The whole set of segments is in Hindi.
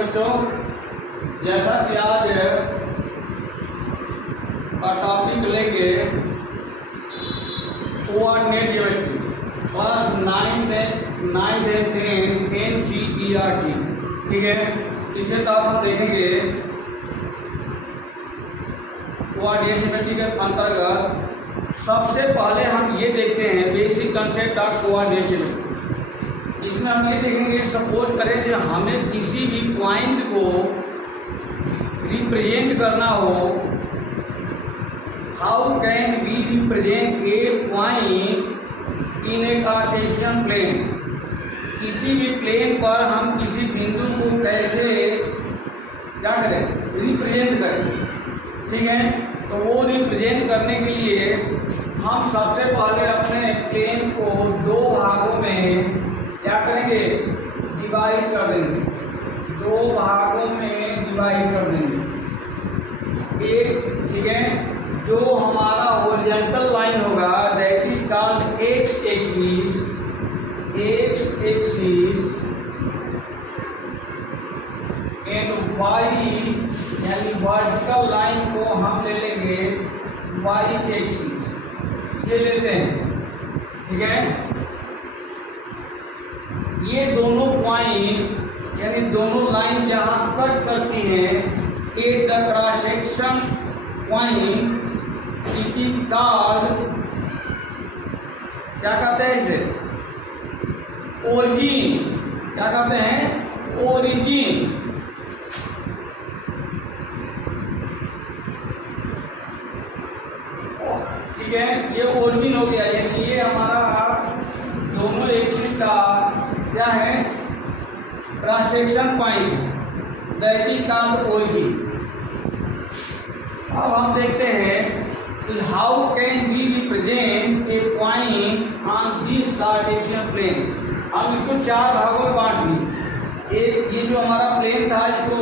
बच्चों, जैसा कि आज का टॉपिक लेंगे coordinate geometry class 9 and 10 NCERT। ठीक है, इसे तो हम देखेंगे कोऑर्डिनेट ज्योमेट्री के अंतर्गत सबसे पहले हम ये देखते हैं basic concept of coordinate geometry. इसमें हम ये देखेंगे, सपोज करें कि हमें किसी भी पॉइंट को रिप्रेजेंट करना हो, how can we represent a point in a Cartesian plane. किसी भी प्लेन पर हम किसी बिंदु को कैसे क्या करें, रिप्रेजेंट करें। ठीक है, तो वो रिप्रेजेंट करने के लिए हम सबसे पहले अपने प्लेन को दो भागों में क्या करेंगे, डिवाइड कर देंगे। दो भागों में डिवाइड कर देंगे। एक, ठीक है, जो हमारा हॉरिजॉन्टल लाइन होगा that is called X axis and Y यानी वर्टिकल लाइन को हम ले लेंगे वाई एक्सिस, ये लेते हैं। ठीक है, ये दोनों पॉइंट यानी दोनों लाइन जहां कट करती हैं, at the cross section point it is called, क्या कहते हैं इसे, ओरिजिन। क्या कहते हैं, ओरिजिन। ठीक है, ये ओरिजिन हो गया, यानी ये हमारा दोनों एक्सिस का क्या है, cross section point that is called origin. अब हम देखते हैं कि how can we represent a point on this Cartesian plane. हम इसको चार भागों में बांट दिए। एक ये जो हमारा प्लेन था, इसको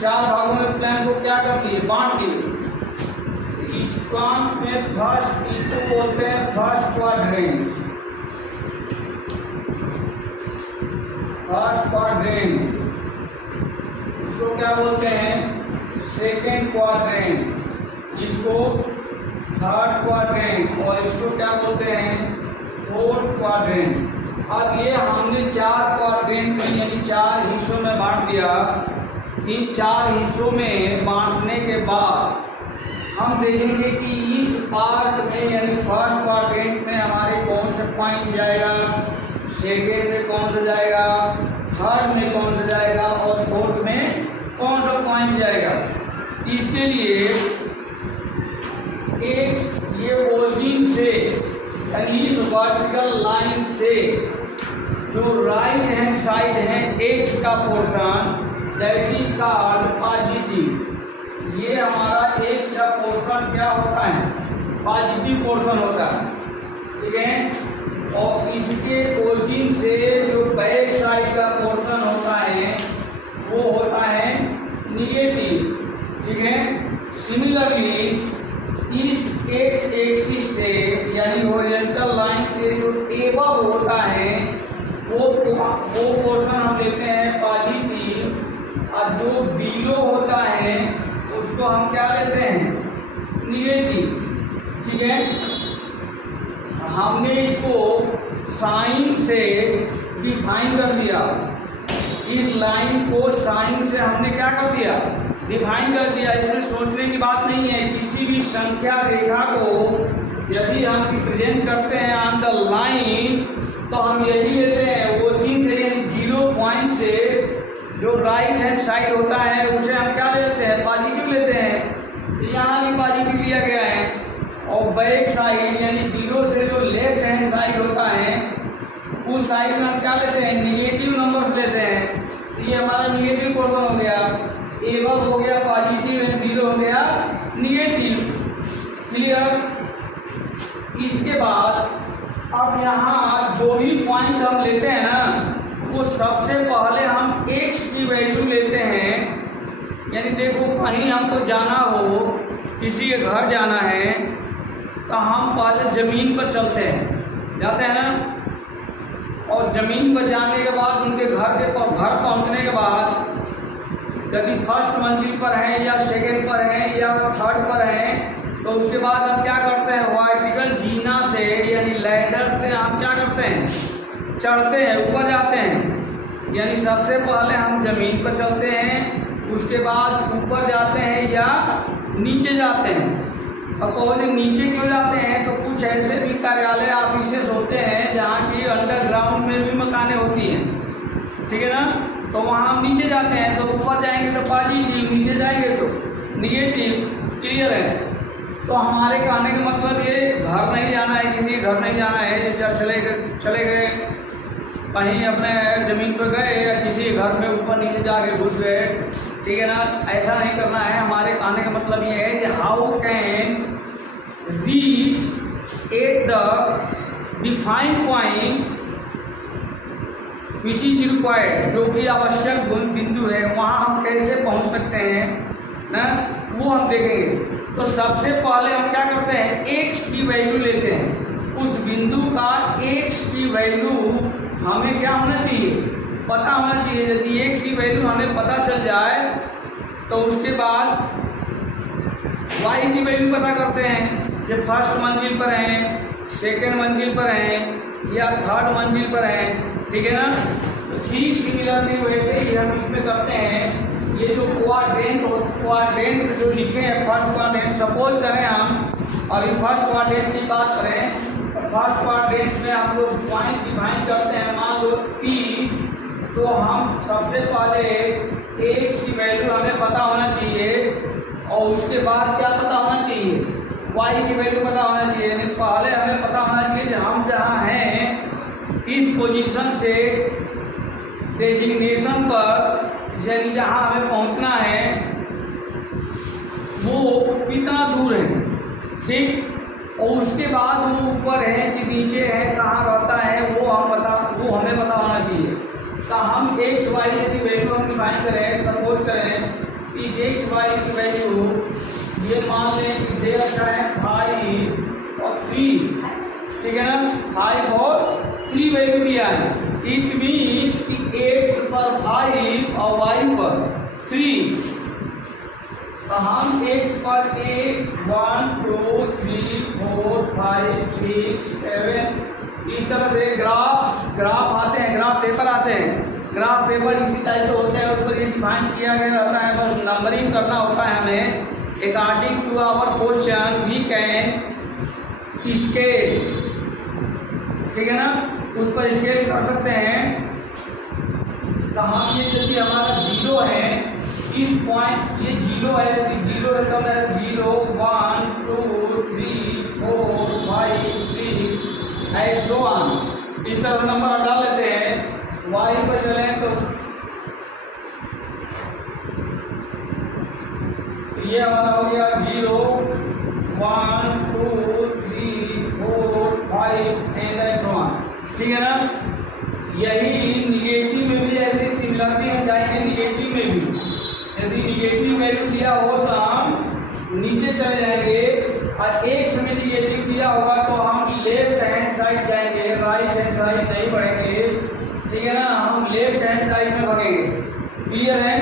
चार भागों में प्लेन को क्या कर दिए, बांट दिए। इसको बोलते हैं फर्स्ट क्वाड्रेंट। फर्स्ट क्वाड्रेंट, इसको क्या बोलते हैं, सेकेंड क्वाड्रेंट, इसको थर्ड क्वाड्रेंट, और इसको क्या बोलते हैं, फोर्थ क्वाड्रेंट। अब ये हमने चार क्वाड्रेंट में यानी चार हिस्सों में बांट दिया। इन चार हिस्सों में बांटने के बाद हम देखेंगे कि इस पार्ट में यानी फर्स्ट क्वाड्रेंट में हमारे कौन सा पॉइंट जाएगा, सेकेंड में कौन सा जाएगा, थर्ड में कौन सा जाएगा और फोर्थ में कौन सा पॉइंट जाएगा। इसके लिए एक ये ओरिजिन से यानी इस वर्टिकल लाइन से जो राइट हैंड साइड है एक्स का portion that is called positive. ये हमारा एक्स का पोर्शन क्या होता है, पॉजिटिव पोर्शन होता है। ठीक है, और इसके ओरिजिन से जो बैक साइड का पोर्शन होता है वो होता है निगेटिव। ठीक है, सिमिलरली इस एक्स एक्सिस से यानी हॉरिजॉन्टल लाइन से जो एबव होता है वो पोर्शन हम लेते हैं पॉजिटिव, और जो बिलो होता है उसको हम क्या लेते हैं, निगेटिव। ठीक है, हमने इसको साइन से डिफाइन कर दिया। इस लाइन को साइन से हमने क्या कर दिया, डिफाइन कर दिया। इसमें सोचने की बात नहीं है। किसी भी संख्या रेखा को यदि हम रिप्रेजेंट करते हैं ऑन द लाइन तो हम यही लेते हैं, ओरिजिन से यानी 0 पॉइंट से जो राइट हैंड साइड होता है उसे हम क्या लेते हैं, पॉजिटिव लेते हैं। यहाँ भी पॉजिटिव लिया गया है। और बैक साइड यानी 0 से जो लेफ्ट हैंड साइड होता है उस साइड में हम क्या लेते हैं, निगेटिव नंबर्स लेते हैं। तो ये हमारा निगेटिव पोर्शन हो गया, एबव हो गया पॉजिटिव एंड बिलो हो गया निगेटिव। क्लियर। इसके बाद अब यहाँ जो भी पॉइंट हम लेते हैं ना, वो सबसे पहले हम एक्स की वैल्यू लेते हैं। यानी देखो कहीं हमको जाना हो, किसी के घर जाना है तो हम पहले ज़मीन पर चलते हैं, जाते हैं ना, और ज़मीन पर जाने के बाद उनके घर पहुंचने के बाद यदि फर्स्ट मंजिल पर है या सेकेंड पर है या थर्ड पर है तो उसके बाद हम क्या करते हैं, वर्टिकल जीना से यानी लैडर से हम क्या करते हैं, चढ़ते हैं, ऊपर जाते हैं। यानी सबसे पहले हम जमीन पर चलते हैं, उसके बाद ऊपर जाते हैं या नीचे जाते हैं। और पहले नीचे क्यों जाते हैं, तो कुछ ऐसे भी कार्यालय ऑफिसेस होते हैं जहाँ की अंडरग्राउंड में भी मकानें होती हैं, ठीक है ना। तो वहाँ हम नीचे जाते हैं, तो ऊपर जाएंगे तो पॉजिटिव, नीचे जाएंगे तो निगेटिव। क्लियर है। तो हमारे कहने का मतलब ये घर नहीं जाना है, किसी घर नहीं जाना है, जब चले गए कहीं अपने ज़मीन पर गए या किसी घर में ऊपर नीचे जाके घुस गए, ठीक है ना, ऐसा नहीं करना है। हमारे कहने का मतलब ये है कि how can reach at the defined point which is required, जो कि आवश्यक बिंदु है, वहाँ हम कैसे पहुँच सकते हैं ना, वो हम देखेंगे। तो सबसे पहले हम क्या करते हैं, एक्स की वैल्यू लेते हैं। उस बिंदु का एक्स की वैल्यू हमें क्या होना चाहिए, पता होना चाहिए। यदि एक्स की वैल्यू हमें पता चल जाए तो उसके बाद वाई की वैल्यू पता करते हैं कि फर्स्ट मंजिल पर हैं, सेकेंड मंजिल पर हैं या थर्ड मंजिल पर हैं, ठीक है ना। तो ठीक सिमिलरली वैसे ही हम इसमें करते हैं। ये जो क्वाड्रेंट जो लिखे हैं, फर्स्ट क्वाड्रेंट, सपोज करें हम और ये फर्स्ट क्वाड्रेंट की बात करें तो फर्स्ट क्वाड्रेंट में हम लोग पॉइंट डिफाइन करते हैं, मान लो P। तो हम सबसे पहले एक्स की वैल्यू हमें पता होना चाहिए और उसके बाद क्या पता होना चाहिए, वाई की वैल्यू पता होना चाहिए। यानी पहले हमें पता होना चाहिए कि हम जहाँ हैं इस पोजीशन से डेजिग्नेशन पर, यानी जहाँ हमें पहुँचना है वो कितना दूर है, ठीक। और उसके बाद वो ऊपर है कि नीचे है, कहाँ रहता है, वो हमें पता होना चाहिए। तो हम एक्स वाई यदि वैल्यू हम डिफाइन करें, सपोज करें इस एक्स वाई की वैल्यू ये मान लें कि दे रखा है 5 और 3, ठीक है ना, 5 और 3 वैल्यू दिया है। इट मीन्स कि एक्स पर 5 और वाई पर 3। तो हम एक्स पर 1 2 3 4 5 6 7 इस तरह से ग्राफ आते हैं, ग्राफ पेपर आते हैं। ग्राफ पेपर इसी टाइप के होते हैं, उस पर ये डिफाइन किया गया रहता है, बस नंबरिंग करना होता है हमें। According to our question we can scale, ठीक है ना, उस पर स्केल कर सकते हैं। तो हम ये यदि हमारा 0 है, इस पॉइंट ये 0 है, यदि 0 है तो है 0 1 2 3 4 5 6 सो ऑन, इस तरह से नंबर डाल लेते हैं। वाई पर चलें तो ये हमारा हो गया 0 1 2 3 4 5 एंड सो ऑन, ठीक है ना। यही निगेटिव में भी ऐसे सिमिलरिटी हम जाएंगे। निगेटिव में भी यदि निगेटिव वैल्यू दिया हो तो हम नीचे चले जाएंगे, और एक्स में निगेटिव दिया होगा तो हम लेफ्ट हैंड साइड जाएंगे, राइट हैंड साइड नहीं बढ़ेंगे, ठीक है ना, हम लेफ्ट हैंड साइड में भागेंगे। क्लियर है।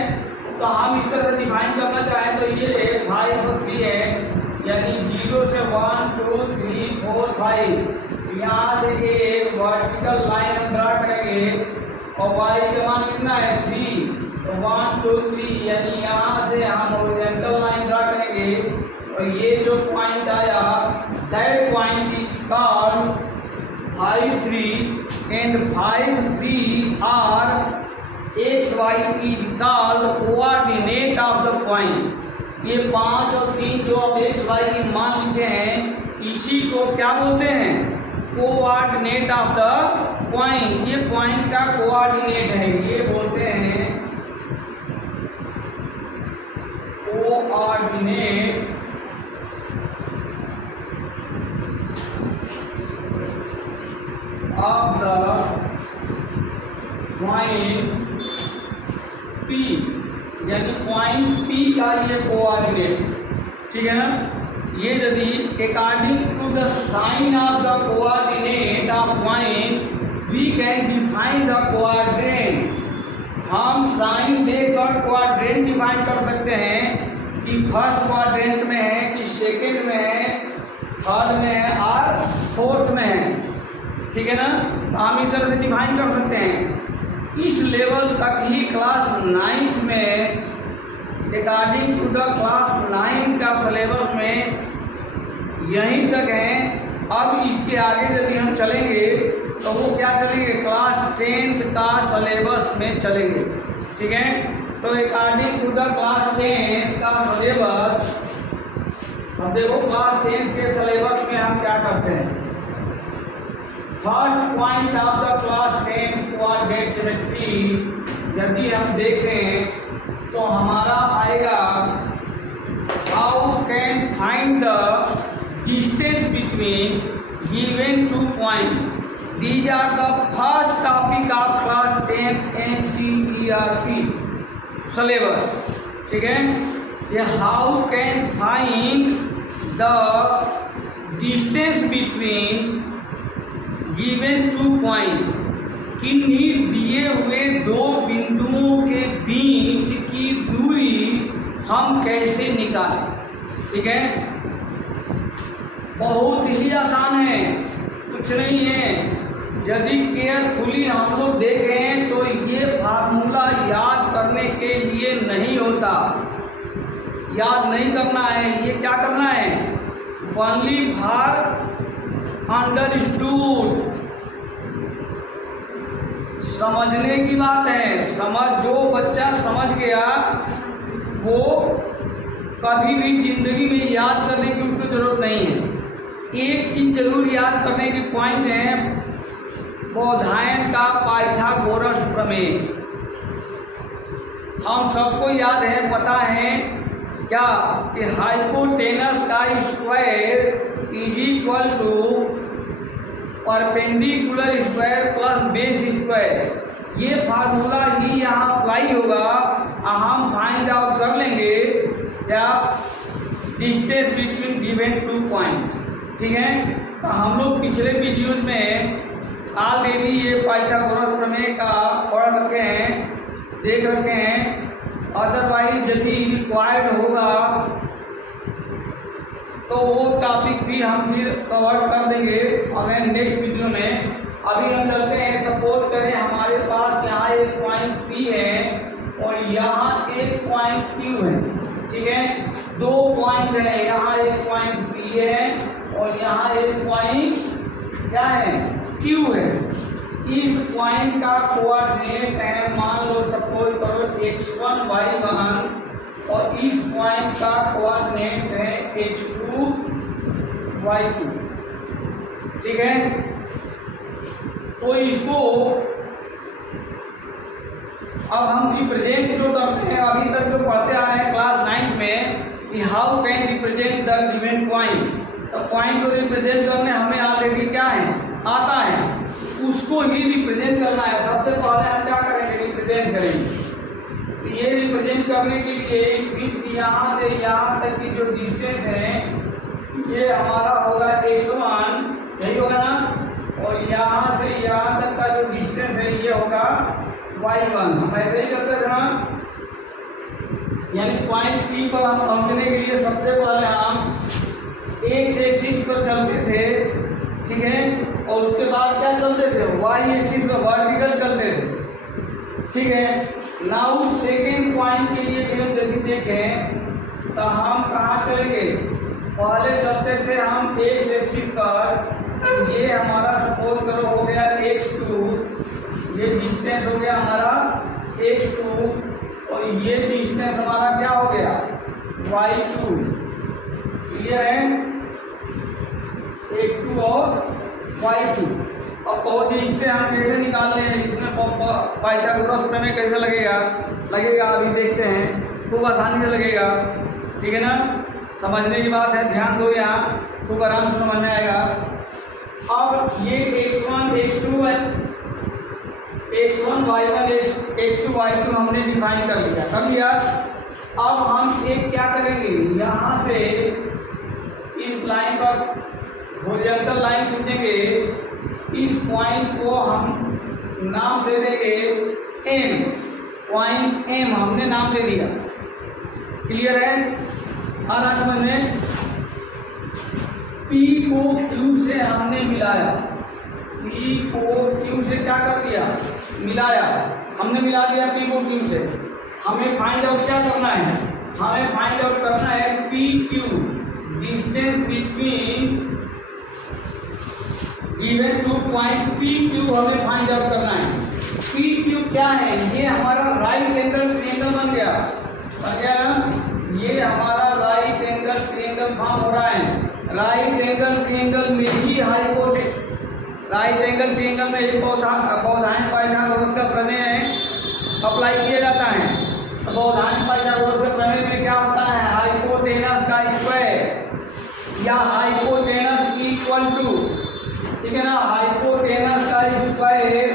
तो हम इस तरह से डिफाइन करना चाहें तो ये 5 और 3 है, यानी 0 से 1 2 3 4 5 यहाँ से एक वर्टिकल लाइन हम ड्रा करेंगे और वाई का मान कितना है 3, तो 1 2 3 यानी यहाँ से हम हॉरिजॉन्टल लाइन ड्रा करेंगे और ये जो पॉइंट आया that point is called 5 3 and 5 3 are X Y is called coordinate of the point. ये 5 और 3 जो अब एक्स वाई की मान लिखे हैं इसी को क्या बोलते हैं, कोऑर्डिनेट ऑफ द पॉइंट। ये पॉइंट का कोऑर्डिनेट है, ये बोलते हैं coordinate of the point P, यानी पॉइंट P का ये कोऑर्डिनेट, ठीक है ना। ये यदि according to the sign of the coordinate of point we can define the coordinate. हम साइन देकर क्वाड्रेंट डिफाइन कर सकते हैं कि फर्स्ट क्वाड्रेंट में है कि सेकेंड में है, थर्ड में है और फोर्थ में है, ठीक है ना। तो हम इस तरह से डिफाइन कर सकते हैं। इस लेवल तक ही क्लास 9th में अकॉर्डिंग टू द क्लास 9 का सिलेबस में यहीं तक है। अब इसके आगे यदि हम चलेंगे तो वो क्या चलेंगे, क्लास 10th का सिलेबस में चलेंगे, ठीक है। तो according to the class 10th का सिलेबस, अब देखो क्लास 10th के सिलेबस में हम क्या करते हैं। First point of the class 10th quadrant geometry यदि हम देखें तो हमारा आएगा how can find the distance between given two point. These are the first topic of class 10th NCERT syllabus, ठीक है। ये how can find the distance between given two point, किन्हीं दिए हुए दो बिंदुओं के बीच की दूरी हम कैसे निकालें, ठीक है। बहुत ही आसान है, कुछ नहीं है। यदि केयरफुली हम लोग देखें तो ये फार्मूला याद करने के लिए नहीं होता, याद नहीं करना है। ये क्या करना है, ओनली फॉर अंडरस्टूड, समझने की बात है। जो बच्चा समझ गया वो कभी भी जिंदगी में याद करने की उसको जरूरत नहीं है। एक चीज जरूर याद करने की पॉइंट है, बोधायन का पाइथागोरस प्रमेय। हम सबको याद है, पता है क्या कि हाइपोटेनस का square is equal to perpendicular square plus base square. ये फार्मूला ही यहाँ अप्लाई होगा। हम फाइंड आउट कर लेंगे क्या, distance between given two point, ठीक है। तो हम लोग पिछले वीडियोज में ऑलरेडी ये पाइथागोरस प्रमेय का पढ़ रखे हैं, देख रखे हैं। अदरवाइज यदि रिक्वायर्ड होगा तो वो टॉपिक भी हम फिर कवर कर देंगे अगले नेक्स्ट वीडियो में। अभी हम चलते हैं, सपोज करें हमारे पास यहाँ एक पॉइंट P है और यहाँ एक पॉइंट Q है, ठीक है। दो पॉइंट है, यहाँ एक पॉइंट P है और यहाँ एक पॉइंट क्या है, Q है। इस पॉइंट का कोऑर्डिनेट है, मान लो सपोज करो x1 y1 और इस पॉइंट का कोऑर्डिनेट है x2 y2, ठीक है। तो इसको अब हम रिप्रेजेंट जो करते हैं, अभी तक जो पढ़ते आए हैं क्लास 9 में कि how can represent the given point. तो पॉइंट को रिप्रेजेंट करने हमें ऑलरेडी क्या है, आता है, उसको ही रिप्रेजेंट करना है। सबसे पहले हम क्या करेंगे, रिप्रेजेंट करेंगे। ये रिप्रेजेंट करने के लिए यहाँ से यहाँ तक की जो डिस्टेंस है ये हमारा होगा x1, यही होगा ना, और यहाँ से यहाँ तक का जो डिस्टेंस है ये होगा y1। हम ऐसे ही करते थे ना, यानी पॉइंट P पर हम पहुँचने के लिए सबसे पहले हम x एक्सिस पर चलते थे, ठीक है, और उसके बाद क्या चलते थे, y एक्सिस पर वर्टिकल चलते थे, ठीक है। नाउ सेकेंड पॉइंट के लिए यदि देखें तो हम कहाँ चलेंगे, पहले चलते थे हम x एक्सिस पर। ये हमारा सपोज करो हो गया x2, ये डिस्टेंस हो गया हमारा x2 और ये डिस्टेंस हमारा क्या हो गया y2। क्लियर है, x2 और y2। अब बहुत इससे हम कैसे निकाल रहे हैं, इसमें पाइथागोरस प्रमेय कैसे लगेगा अभी देखते हैं। खूब आसानी से लगेगा, ठीक है ना। समझने की बात है, ध्यान दो, यहाँ खूब आराम से समझ में आएगा। अब ये x1 x2 है, x1 y1 x2 y2 हमने डिफाइन कर लिया। अब हम एक क्या करेंगे, यहाँ से इस लाइन पर हॉरिजॉन्टल लाइन खींचेंगे। इस पॉइंट को हम नाम दे देंगे M पॉइंट एम हमने नाम दे दिया। क्लियर है? आ रहा समझ में? पी को क्यू से हमने मिलाया, पी को क्यू से क्या कर दिया? मिलाया। हमने मिला दिया पी को क्यू से। हमें फाइंड आउट क्या करना है? हमें फाइंड आउट करना है P Q, distance between given two point P Q हमें फाइंड आउट करना है। पी क्यू क्या है? ये हमारा राइट एंगल ट्रायंगल बन गया। ये हमारा राइट एंगल ट्रायंगल फॉर्म हो रहा है। राइट एंगल ट्रायंगल में ही हाइपोटेनस, राइट एंगल ट्रायंगल में ही बौधायन पाइथागोरस का प्रमेय अप्लाई किया जाता है। तो बौधायन पाइथागोरस के प्रमेय में क्या होता है? हाइपोटेनस का स्क्वायर या हाइपोटेनस इक्वल टू, ठीक है ना, हाइपोटेनस का स्क्वायर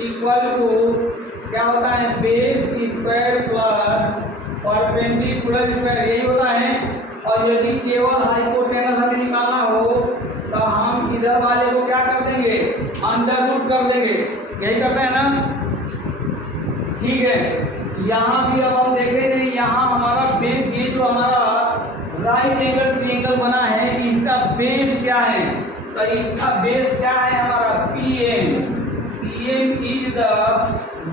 इक्वल टू क्या होता है? Base square plus perpendicular square, यही होता है। और यदि केवल हाइपोटेनस हमें निकालना हो तो हम इधर वाले को क्या कर देंगे? अंडर रूट कर देंगे। यही करते हैं ना? ठीक है। यहाँ भी अब हम देखेंगे, यहाँ हमारा बेस, ये जो हमारा राइट एंगल ट्रायंगल बना है, इसका बेस क्या है? तो इसका बेस क्या है हमारा? PM. PM is the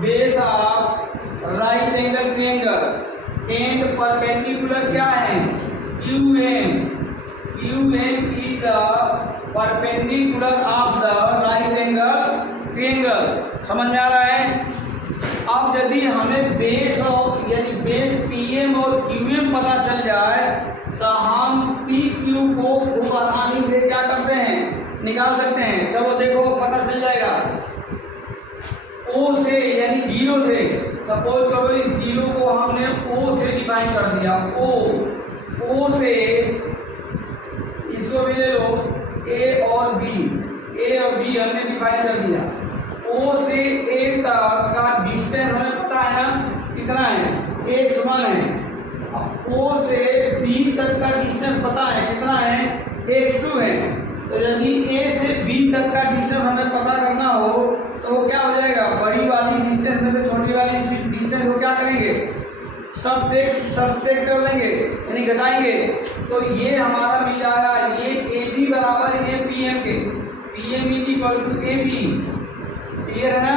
base of right angle triangle and perpendicular क्या है? QM। QM is the perpendicular of the right angle triangle। समझ में आ रहा है? अब यदि हमें बेस और यानी बेस PM और QM पता चल जाए तो हम PQ को खूब आसानी से क्या करते हैं? निकाल सकते हैं। चलो देखो, पता चल जाएगा। O से यानी 0 से, सपोज करो इस 0 को हमने O से डिफाइन कर दिया। O से इसको भी ले लो, A और B हमने डिफाइन कर दिया। O से A तक का डिस्टेंस हमें पता है ना, कितना है? x1 है। O से B तक का डिस्टेंस पता है, कितना है? x2 है। तो यदि A से B तक का डिस्टेंस हमें पता करना हो तो क्या हो जाएगा? बड़ी वाली डिस्टेंस में से छोटी वाली डिस्टेंस को क्या करेंगे? सब्ट्रैक्ट कर देंगे, यानी घटाएंगे। तो ये हमारा मिल जाएगा, ये AB बराबर है PM के, PM is equal to AB। क्लियर है ना?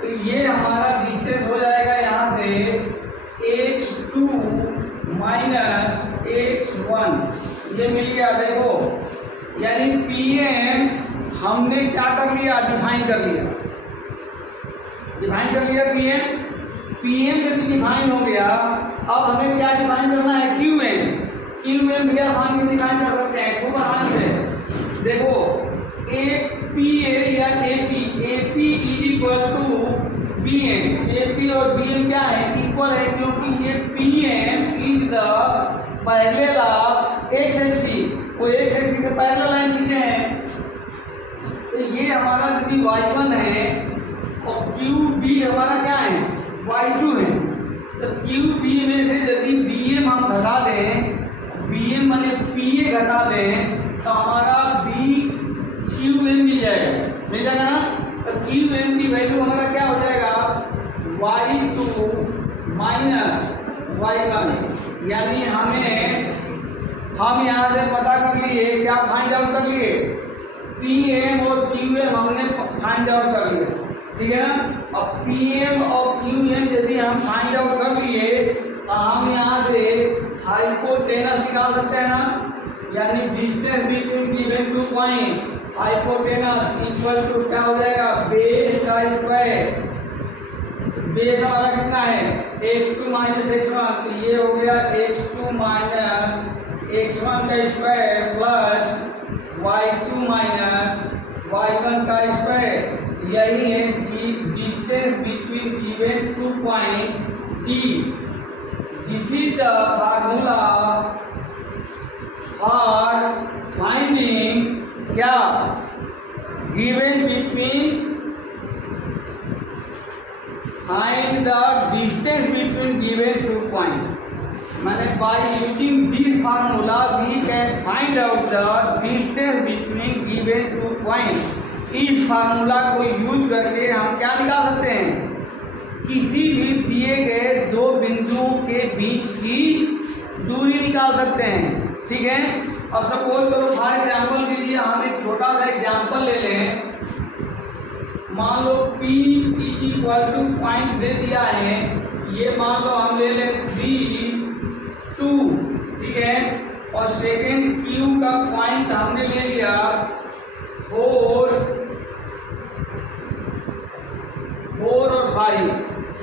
तो ये हमारा डिस्टेंस हो जाएगा यहाँ से x2 माइनस x1, ये मिल गया। देखो, यानी PM हमने क्या कर लिया? डिफाइन कर लिया। डिफाइन कर लिया PM यदि डिफाइन हो गया, अब हमें क्या डिफाइन करना है? QM भी आसानी से डिफाइन कर सकते हैं, खूब आसानी से। देखो, एक PA या AP is equal to BM। AP और BM क्या है? इक्वल है, क्योंकि ये PM is the parallel of x axis, वो x एक्सिस से पैरेलल लाइन खींचे हैं। तो ये हमारा यदि y1 है और QB हमारा क्या है? y2 है। तो QB में से यदि BM हम घटा दें, BM माने PA घटा दें, तो हमारा BQM मिल जाएगा ना? तो QM की वैल्यू हमारा क्या हो जाएगा? y2 minus y1। यानी हम यहाँ से पता कर लिए, क्या फाइंड आउट कर लिए? PM और QM हमने फाइंड आउट कर लिया, ठीक है ना? अब PM और QM यदि हम फाइंड आउट कर लिए तो हम यहाँ से हाइपोटेनस निकाल सकते हैं ना, यानी distance between given two point, hypotenuse equal to क्या हो जाएगा? बेस का स्क्वायर। बेस हमारा कितना है? x2 माइनस x1, तो ये हो गया x2 माइनस x1 का square plus y2 minus y1 का स्क्वायर। यही है कि distance between given two point D। This is the formula for finding क्या? Given between, find the distance between given two point. मैंने by using this formula we can find out the distance between given two points। इस फार्मूला को यूज करके हम क्या निकाल सकते हैं? किसी भी दिए गए दो बिंदुओं के बीच की दूरी निकाल सकते हैं। ठीक है, अब सपोज करो फॉर एग्जाम्पल के लिए हम एक छोटा सा एग्जाम्पल ले लें। मान लो P = पॉइंट दे दिया है, ये मान लो हम ले लें 3, 2, ठीक है, और सेकेंड Q का पॉइंट हमने ले लिया 4 और 5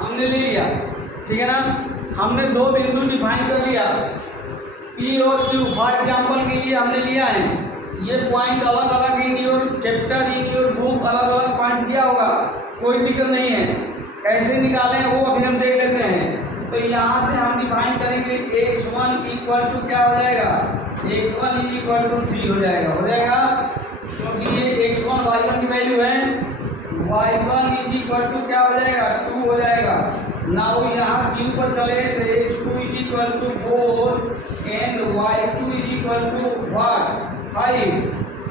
हमने ले लिया। ठीक है ना, हमने दो बिंदु डिफाइन कर लिया P और Q। फॉर एग्जाम्पल के लिए हमने लिया है, ये पॉइंट अलग अलग in your chapter in your book अलग अलग पॉइंट दिया होगा, कोई दिक्कत नहीं है। कैसे निकालें वो अभी हम देख लेते हैं। तो यहाँ से हम डिफाइन करेंगे x1 क्या हो जाएगा, x1 3 हो जाएगा, क्योंकि ये x1 y1 की वैल्यू है। y1 क्या हो जाएगा, 2 हो जाएगा। नाउ यहाँ Q पर चले तो x2 4 एंड y2 what 5।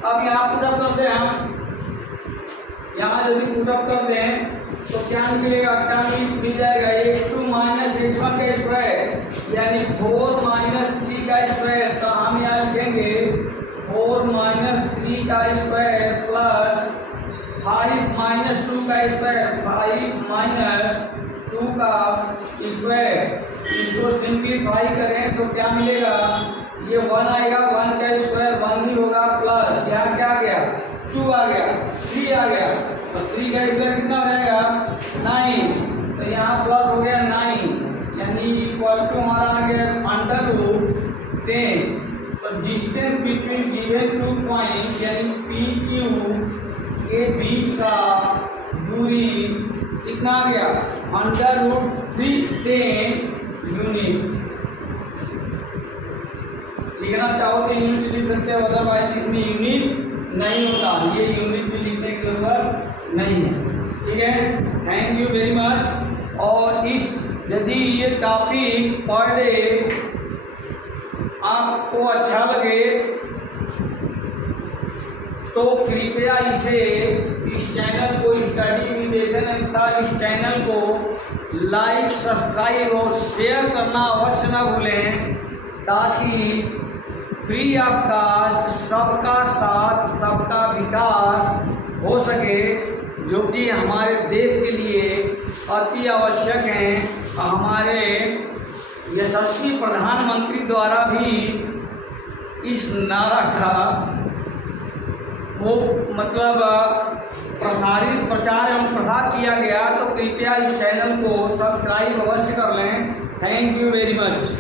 अब यहाँ पुटअप करते हैं हम, यहाँ यदि पुटअप करते हैं तो क्या निकलेगा, क्या मिल जाएगा, x2 - x1 का स्क्वायर यानी 4 - 3 का स्क्वायर। तो हम यहाँ लिखेंगे 4 - 3 का स्क्वायर प्लस 5 - 2 का स्क्वायर, 5 - 2 का स्क्वायर। इसको सिंप्लीफाई करें तो क्या मिलेगा, ये 1 आएगा, 1 का स्क्वायर 1 ही होगा, प्लस यहाँ क्या आ गया, 2 आ गया, 3 आ गया, तो 3 का स्क्वायर कितना हो जाएगा, 9। तो यहाँ प्लस हो गया 9 यानी इक्वल टू हमारा आ गया √10। तो डिस्टेंस बिटवीन गिवन 2 पॉइंट यानी PQ के बीच का दूरी कितना आ गया, √310 यूनिट। लिखना चाहो तो यूनिट लिख सकते हो, अदरवाइज इसमें यूनिट नहीं होता, ये यूनिट भी लिखने की जरूरत नहीं है। ठीक है, थैंक यू वेरी मच। और इस यदि ये टॉपिक पर डे आपको अच्छा लगे तो कृपया इसे, इस चैनल को, स्टडी एजुकेशन अनुसार इस चैनल को लाइक, सब्सक्राइब और शेयर करना अवश्य न भूलें, ताकि फ्री ऑफ कास्ट सबका साथ सबका विकास हो सके, जो कि हमारे देश के लिए अति आवश्यक हैं। हमारे यशस्वी प्रधानमंत्री द्वारा भी इस नारा का वो मतलब प्रचार एवं प्रसार किया गया। तो कृपया इस चैनल को सब्सक्राइब अवश्य कर लें। Thank you very much.